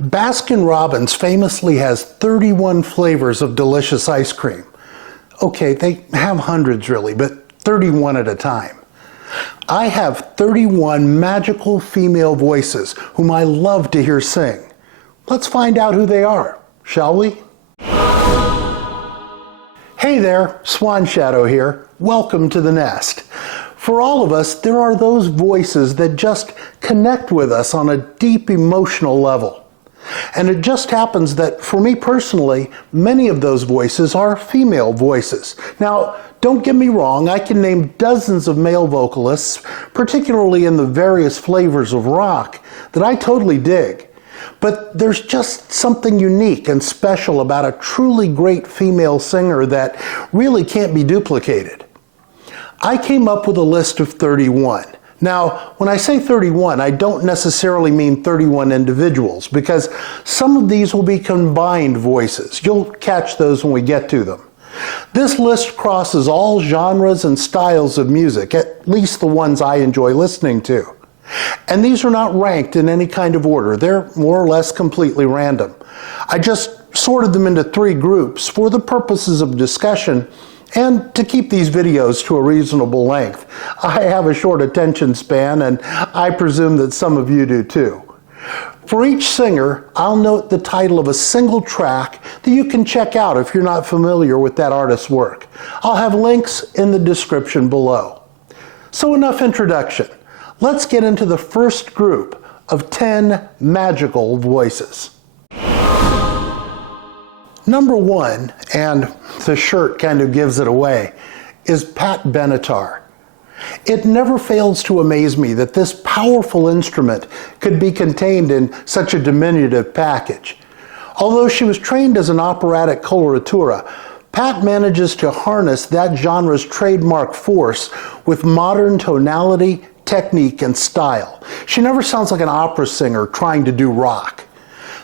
Baskin-Robbins famously has 31 flavors of delicious ice cream. Okay, they have hundreds really, but 31 at a time. I have 31 magical female voices whom I love to hear sing. Let's find out who they are, shall we? Hey there, Swan Shadow here. Welcome to the nest. For all of us, there are those voices that just connect with us on a deep emotional level. And it just happens that for me personally, many of those voices are female voices. Now, don't get me wrong, I can name dozens of male vocalists, particularly in the various flavors of rock, that I totally dig. But there's just something unique and special about a truly great female singer that really can't be duplicated. I came up with a list of 31. Now, when I say 31, I don't necessarily mean 31 individuals, because some of these will be combined voices. You'll catch those when we get to them. This list crosses all genres and styles of music, at least the ones I enjoy listening to. And these are not ranked in any kind of order. They're more or less completely random. I just sorted them into 3 groups for the purposes of discussion and to keep these videos to a reasonable length. I have a short attention span, and I presume that some of you do too. For each singer, I'll note the title of a single track that you can check out if you're not familiar with that artist's work. I'll have links in the description below. So enough introduction. Let's get into the first group of 10 magical voices. Number 1, and the shirt kind of gives it away, is Pat Benatar. It never fails to amaze me that this powerful instrument could be contained in such a diminutive package. Although she was trained as an operatic coloratura, Pat manages to harness that genre's trademark force with modern tonality, technique, and style. She never sounds like an opera singer trying to do rock.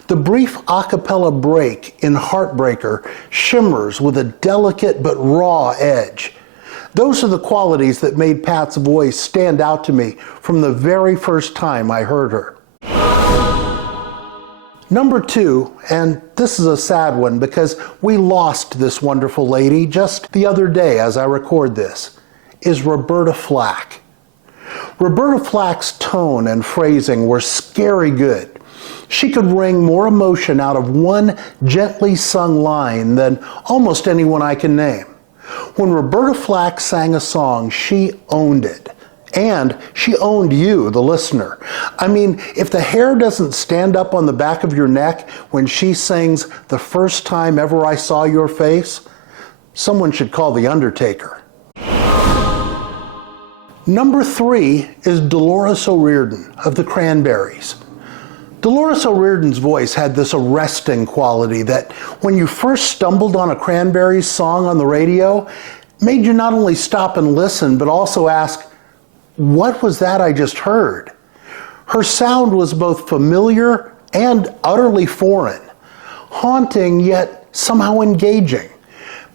The brief a cappella break in Heartbreaker shimmers with a delicate but raw edge. Those are the qualities that made Pat's voice stand out to me from the very first time I heard her. Number 2, and this is a sad one because we lost this wonderful lady just the other day as I record this, is Roberta Flack. Roberta Flack's tone and phrasing were scary good. She could wring more emotion out of one gently sung line than almost anyone I can name. When Roberta Flack sang a song, she owned it. And she owned you, the listener. I mean, if the hair doesn't stand up on the back of your neck when she sings "The First Time Ever I Saw Your Face," someone should call the Undertaker. Number 3 is Dolores O'Riordan of the Cranberries. Dolores O'Riordan's voice had this arresting quality that when you first stumbled on a Cranberries song on the radio, made you not only stop and listen, but also ask, what was that I just heard? Her sound was both familiar and utterly foreign, haunting yet somehow engaging,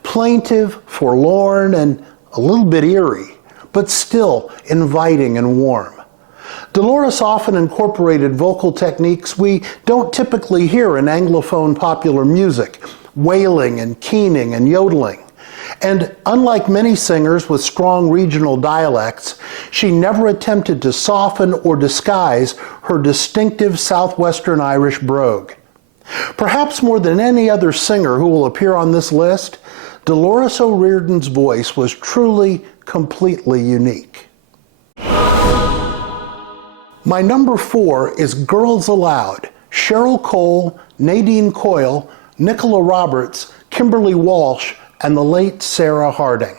plaintive, forlorn, and a little bit eerie, but still inviting and warm. Dolores often incorporated vocal techniques we don't typically hear in Anglophone popular music, wailing and keening and yodeling. And unlike many singers with strong regional dialects, she never attempted to soften or disguise her distinctive Southwestern Irish brogue. Perhaps more than any other singer who will appear on this list, Dolores O'Riordan's voice was truly, completely unique. My number 4 is Girls Aloud, Cheryl Cole, Nadine Coyle, Nicola Roberts, Kimberly Walsh, and the late Sarah Harding.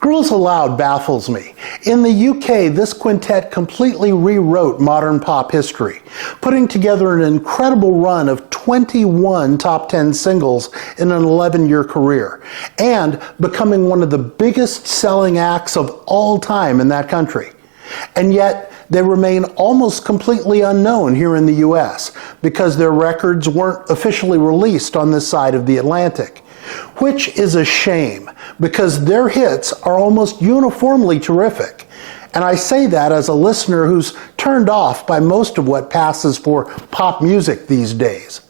Girls Aloud baffles me. In the UK, this quintet completely rewrote modern pop history, putting together an incredible run of 21 top 10 singles in an 11-year career, and becoming one of the biggest selling acts of all time in that country. And yet, they remain almost completely unknown here in the US because their records weren't officially released on this side of the Atlantic, which is a shame because their hits are almost uniformly terrific. And I say that as a listener who's turned off by most of what passes for pop music these days.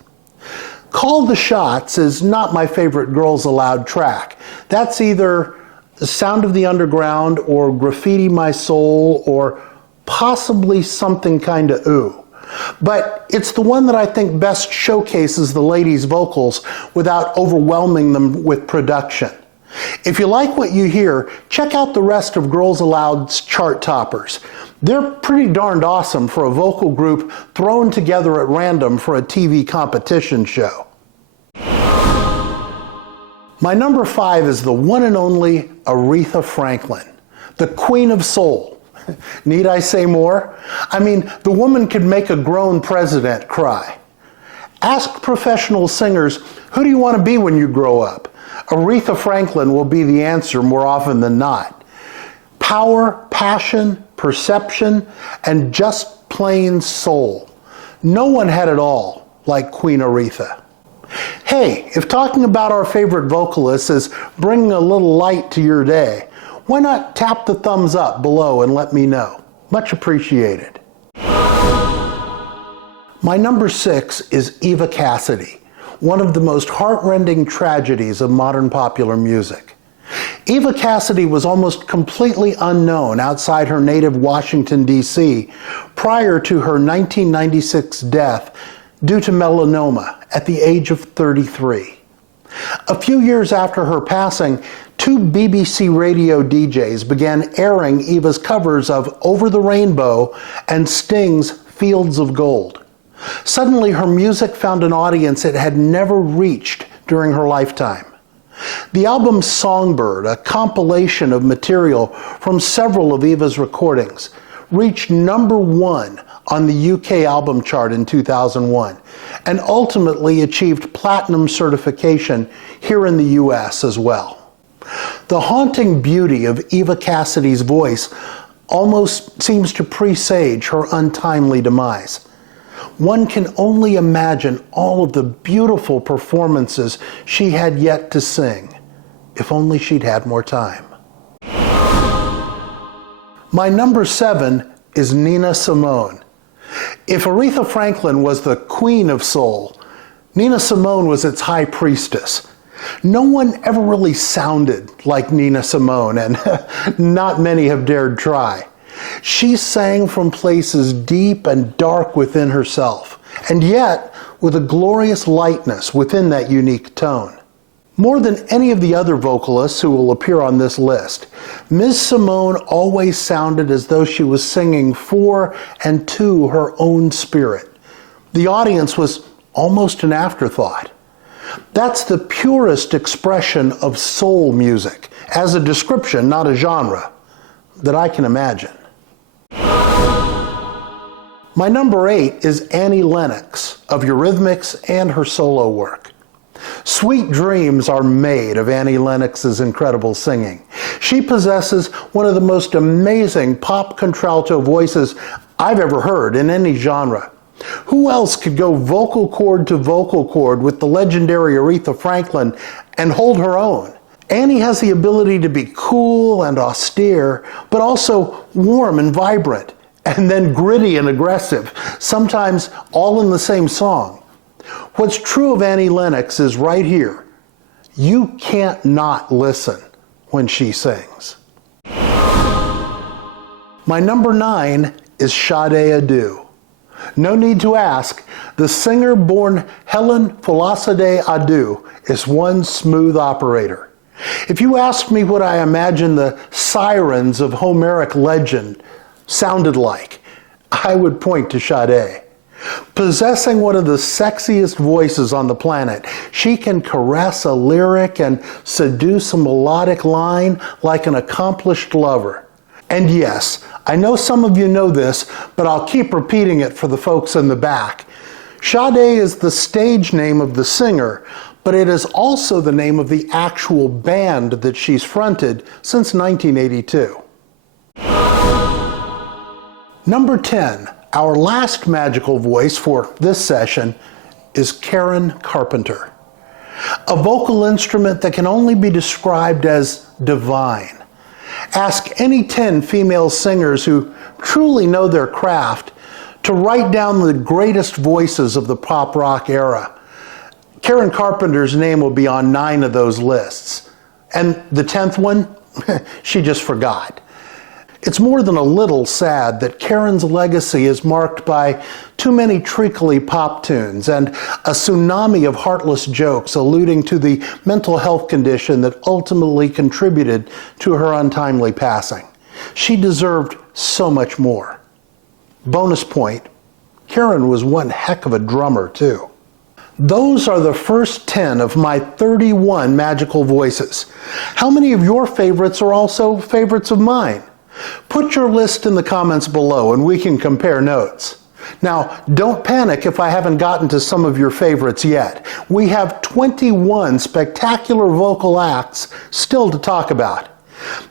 Call the Shots is not my favorite Girls Aloud track. That's either The Sound of the Underground or Graffiti My Soul or possibly Something Kinda Ooh. But it's the one that I think best showcases the ladies' vocals without overwhelming them with production. If you like what you hear, check out the rest of Girls Aloud's chart toppers. They're pretty darned awesome for a vocal group thrown together at random for a TV competition show. My number 5 is the one and only Aretha Franklin, the Queen of Soul. Need I say more? I mean, the woman could make a grown president cry. Ask professional singers, who do you want to be when you grow up? Aretha Franklin will be the answer more often than not. Power, passion, perception, and just plain soul. No one had it all like Queen Aretha. Hey, if talking about our favorite vocalists is bringing a little light to your day, why not tap the thumbs up below and let me know? Much appreciated. My number 6 is Eva Cassidy, one of the most heartrending tragedies of modern popular music. Eva Cassidy was almost completely unknown outside her native Washington, D.C. prior to her 1996 death due to melanoma at the age of 33. A few years after her passing, 2 BBC radio DJs began airing Eva's covers of Over the Rainbow and Sting's Fields of Gold. Suddenly, her music found an audience it had never reached during her lifetime. The album Songbird, a compilation of material from several of Eva's recordings, reached number 1 on the UK album chart in 2001 and ultimately achieved platinum certification here in the US as well. The haunting beauty of Eva Cassidy's voice almost seems to presage her untimely demise. One can only imagine all of the beautiful performances she had yet to sing, if only she'd had more time. My number 7 is Nina Simone. If Aretha Franklin was the Queen of Soul, Nina Simone was its high priestess. No one ever really sounded like Nina Simone, and not many have dared try. She sang from places deep and dark within herself, and yet with a glorious lightness within that unique tone. More than any of the other vocalists who will appear on this list, Ms. Simone always sounded as though she was singing for and to her own spirit. The audience was almost an afterthought. That's the purest expression of soul music, as a description, not a genre, that I can imagine. My number 8 is Annie Lennox of Eurythmics and her solo work. Sweet dreams are made of Annie Lennox's incredible singing. She possesses one of the most amazing pop contralto voices I've ever heard in any genre. Who else could go vocal cord to vocal cord with the legendary Aretha Franklin and hold her own? Annie has the ability to be cool and austere, but also warm and vibrant, and then gritty and aggressive, sometimes all in the same song. What's true of Annie Lennox is right here. You can't not listen when she sings. My number 9 is Sade Adu. No need to ask, the singer born Helen Folasade Adu is one smooth operator. If you ask me what I imagine the sirens of Homeric legend sounded like, I would point to Sade. Possessing one of the sexiest voices on the planet, she can caress a lyric and seduce a melodic line like an accomplished lover. And yes, I know some of you know this, but I'll keep repeating it for the folks in the back. Sade is the stage name of the singer, but it is also the name of the actual band that she's fronted since 1982. Number 10, our last magical voice for this session, is Karen Carpenter. A vocal instrument that can only be described as divine. Ask any 10 female singers who truly know their craft to write down the greatest voices of the pop rock era. Karen Carpenter's name will be on 9 of those lists. And the 10th one, she just forgot. It's more than a little sad that Karen's legacy is marked by too many treacly pop tunes and a tsunami of heartless jokes alluding to the mental health condition that ultimately contributed to her untimely passing. She deserved so much more. Bonus point, Karen was one heck of a drummer too. Those are the first 10 of my 31 magical voices. How many of your favorites are also favorites of mine? Put your list in the comments below and we can compare notes. Now, don't panic if I haven't gotten to some of your favorites yet. We have 21 spectacular vocal acts still to talk about.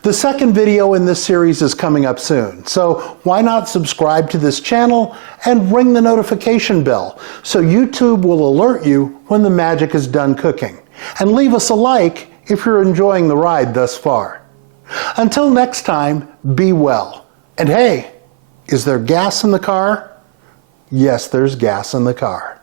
The second video in this series is coming up soon, so why not subscribe to this channel and ring the notification bell so YouTube will alert you when the magic is done cooking. And leave us a like if you're enjoying the ride thus far. Until next time, be well. And hey, is there gas in the car? Yes, there's gas in the car.